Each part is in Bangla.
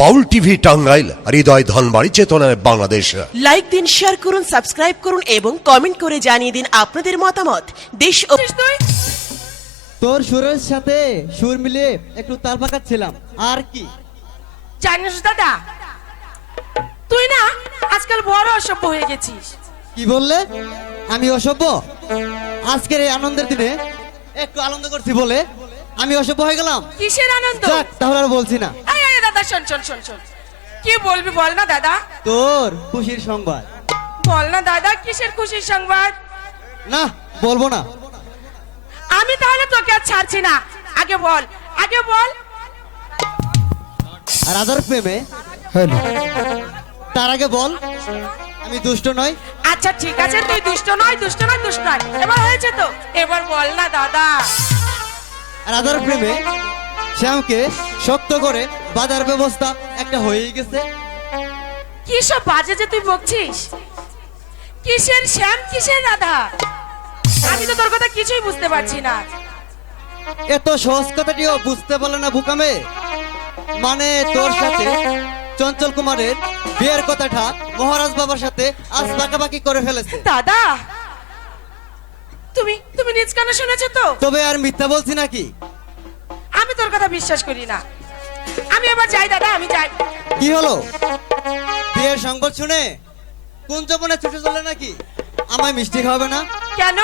বাউল টিভি টাঙ্গাইল হৃদয় ধনবাড়ি চেতনায় বাংলাদেশ। লাইক দিন শেয়ার করুন সাবস্ক্রাইব করুন এবং কমেন্ট করে জানিয়ে দিন আপনাদের মতামত। দেশ তোর সুরের সাথে সুর মিলিয়ে একটু তাল পাকাচ্ছিলাম। আর কি? জানিস দাদা তুই না আজকাল বড় অসভ্য হয়ে গেছিস। কি বললে? আমি অসভ্য? আজকের এই আনন্দের দিনে একটু আনন্দ করছি বলে আমি অসভ্য হয়ে গেলাম। কিসের আনন্দ? তাহলে আর বলছি না। দাদা শোন শোন শোন শোন। কি বলবি বল না দাদা? তোর খুশির সংবাদ। বল না দাদা কিসের খুশির সংবাদ? না বলব না। আমি তাহলে তোকে আর ছাড়ছি না। আগে বল আগে বল। আর আদার প্রেমে? তার আগে বল আমি দুষ্ট নই। আচ্ছা ঠিক আছে তুই দুষ্ট নয় দুষ্ট নয় দুষ্ট নয়। এবার হয়েছে তো। এবার বল না দাদা। আর আদার শ্যামকে শক্ত করে বাজার ব্যবস্থা একটা হয়েই গেছে। কি সব বাজে যে তুই বকছিস? কিসের শ্যাম কিসের রাধা? আমি তো তোর কথা কিছুই বুঝতে পারছি না। এত সহজ কথাটিও বুঝতে পারলে না বুকামে? মানে তোর সাথে চঞ্চল কুমারের বিয়ের কথাটা মহারাজ বাবার সাথে আজ বাঁকাবাকি করে ফেলেছে। দাদা তুমি তুমি নিজ কানে শুনেছো তো? তবে আর মিথ্যা বলছি নাকি? তোর কথা বিশ্বাস করি না। আমি এবার যাই দাদা আমি যাই। কি হলো? বিয়ের সংবাদ শুনে কোন জবনে ছুটে চলে নাকি? আমায় মিষ্টি খাওয়াবে না? কেন?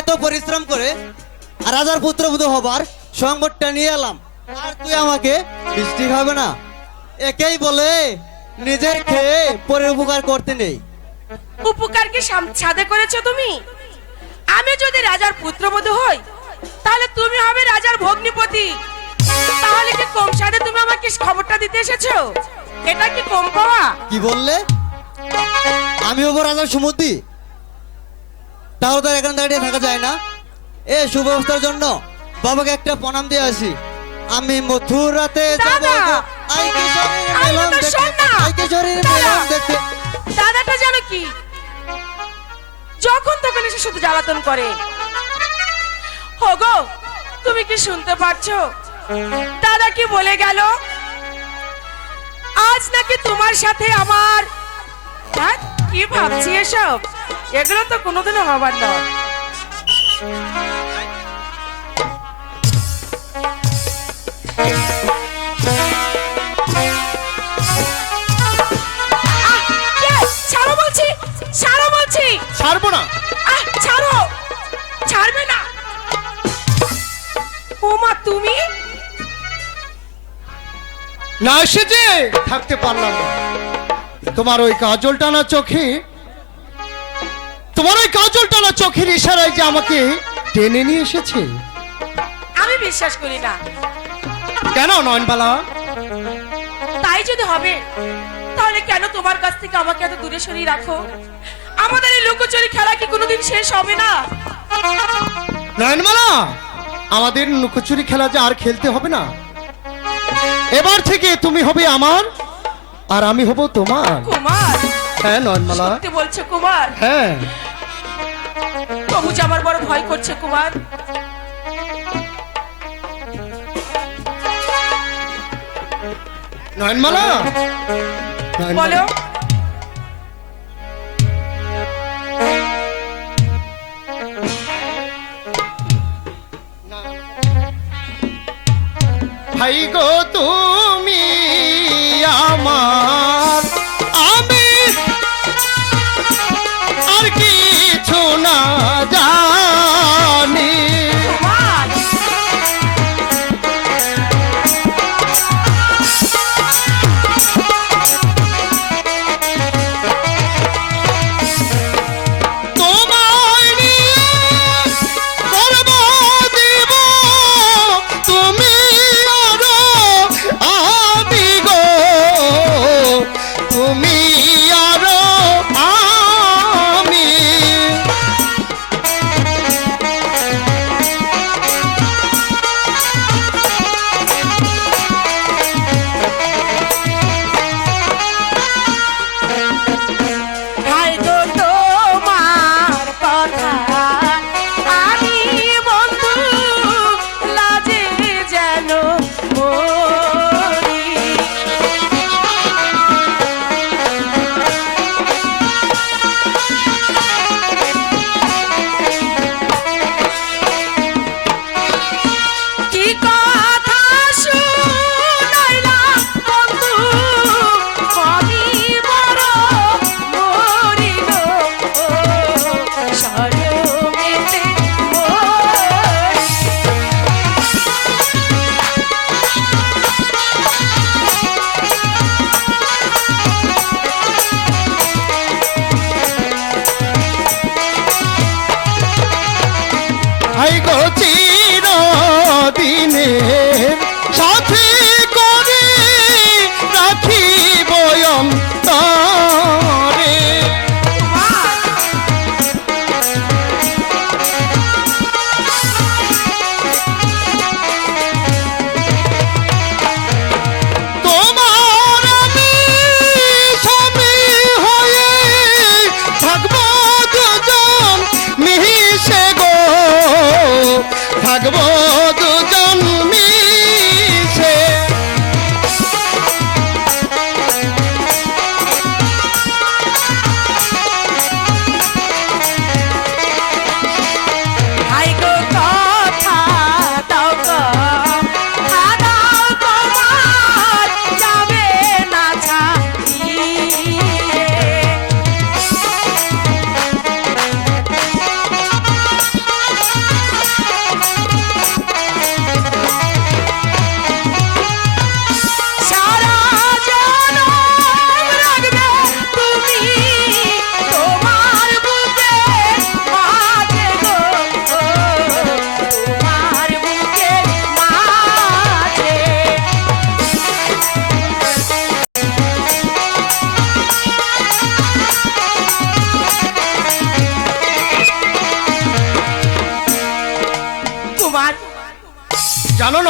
এত পরিশ্রম করে রাজার পুত্রবধূ হবার সংবাদটা নিয়ে এলাম। আর তুই আমাকে মিষ্টি খাওয়াবে না? একেই বলে নিজের খেয়ে পরের উপকার করতে নেই। উপকার কি ছাদে করেছ তুমি? আমি যদি রাজার পুত্র পুত্রবধূ হই তাহলে তুমি হবে রাজার ভগ্নিপতি। তাহলে কি কম সাদে তুমি আমাকে খবরটা দিতে এসেছ? এটা কি কম পাওয়া? কি বললে? আমি ওপর রাজার সমুদ্রি তাহলে তো এখানে দাঁড়িয়ে থাকা যায় না। এ সুব্যবস্থার জন্য বাবাকে একটা প্রণাম দিয়ে আসি। আমি মথুরাতে যাব দাদা! গো, আই কিশোরীর আই মেলন দেখতে, শোন না! আই কিশোরীর দাদা! মেলন দেখতে। দাদাটা জানো কি? যখন তখন এসে শুধু জ্বালাতন করে হগো তুমি কি শুনতে পারছ? দাদা কি বলে গেল? আজ নাকি তোমার সাথে আমার হ্যাঁ কি ভাবছি এসব? এগুলো তো কোনোদিনও হবার নয়। ছাড়ো বলছি ছাড়বো না। ছাড়ো। ছাড়বে না। তুমি? না এসেছে? থাকতে পারলাম না। তোমার ওই কাজল টানা চোখে তোমার ওই কাজল টানা চোখের ইশারায় যে আমাকে টেনে নিয়ে এসেছে। আমি বিশ্বাস করি না। কেন নয়নবালা? তাই যদি হবে তাহলে কেন তোমার কাছ থেকে আমাকে এত দূরে সরিয়ে রাখো? আমাদের এই লুকোচুরি খেলা কি কোনোদিন শেষ হবে না? নয়নমালা আমাদের লুকোচুরি খেলা যে আর খেলতে হবে না? এবার থেকে তুমি হবে আমার আর আমি হব তোমার। কুমার হ্যাঁ নয়নমালা। সত্যি বলছো কুমার? হ্যাঁ। তবু যে আমার বড় ভয় করছে কুমার। নয়নমালা। বলো। ভাই গো তুমি গো